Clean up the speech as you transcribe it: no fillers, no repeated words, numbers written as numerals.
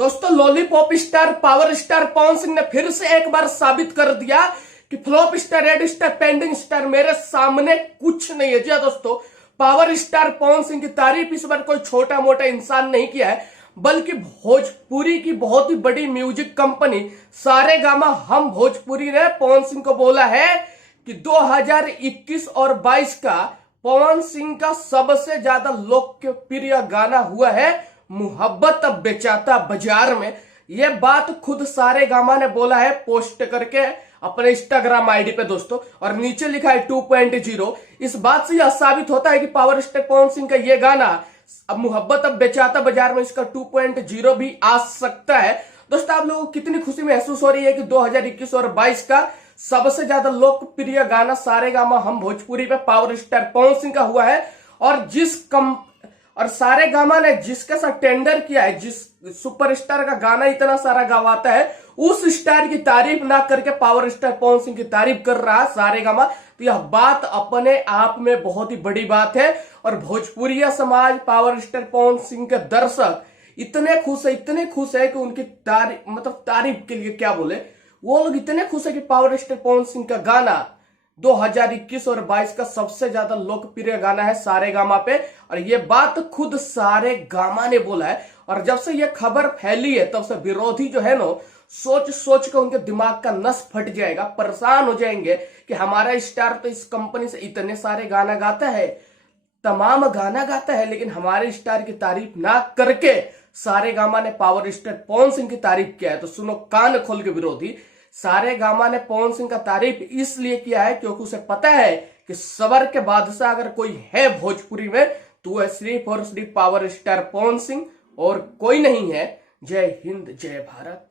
दोस्तों lollipop star power star Pawan Singh ने फिर से एक बार साबित कर दिया कि flop star, red star, pending star मेरे सामने कुछ नहीं है। जी हाँ दोस्तों, पावर स्टार पवन सिंह की तारीफ इस बार कोई छोटा मोटा इंसान नहीं किया है, बल्कि भोजपुरी की बहुत ही बड़ी म्यूजिक कंपनी सारेगामा हम भोजपुरी ने पवन सिंह को बोला है कि 2021 और 22 का पवन सिंह का सबसे ज्यादा लोकप्रिय गाना हुआ है मोहब्बत बेचाता बाजार में। यह बात खुद सारेगामा ने बोला है पोस्ट करके अपने इंस्टाग्राम आईडी पे दोस्तों, और नीचे लिखा है 2.0। इस बात से यह साबित होता है कि पावर स्टार पवन सिंह का यह गाना अब मोहब्बत अब बेचाता बाजार में इसका 2.0 भी आ सकता है। दोस्तों आप लोगों को कितनी खुशी महसूस हो रही है कि 2021 और 22 का सबसे ज्यादा लोकप्रिय गाना सारेगामा हम भोजपुरी पे पावर स्टार पवन सिंह का हुआ है, और सारेगामा ने जिसके साथ टेंडर किया है, जिस सुपरस्टार का गाना इतना सारा गवाता है, उस स्टार की तारीफ ना करके पावर स्टार पवन सिंह की तारीफ कर रहा है सारेगामा। तो यह बात अपने आप में बहुत ही बड़ी बात है, और भोजपुरिया समाज पावर स्टार पवन सिंह के दर्शक इतने खुश है कि उनकी तारीफ के लिए क्या बोले, वो लोग इतने खुश है कि पावर स्टार पवन सिंह का गाना 2021 और 22 का सबसे ज्यादा लोकप्रिय गाना है सारेगामा पे, और ये बात खुद सारेगामा ने बोला है। और जब से ये खबर फैली है तब से विरोधी जो है ना, सोच के उनके दिमाग का नस फट जाएगा, परेशान हो जाएंगे कि हमारा स्टार तो इस कंपनी से इतने सारे गाना गाता है, तमाम गाना गाता है, लेकिन हमारे स्टार की तारीफ ना करके सारेगामा ने पावर स्टार पवन सिंह की तारीफ किया है। तो सुनो कान खोल के विरोधी, सारेगामा ने पवन सिंह का तारीफ इसलिए किया है क्योंकि उसे पता है कि सबर के बादशाह अगर कोई है भोजपुरी में तो वह सिर्फ और सिर्फ पावर स्टार पवन सिंह और कोई नहीं है। जय हिंद, जय भारत।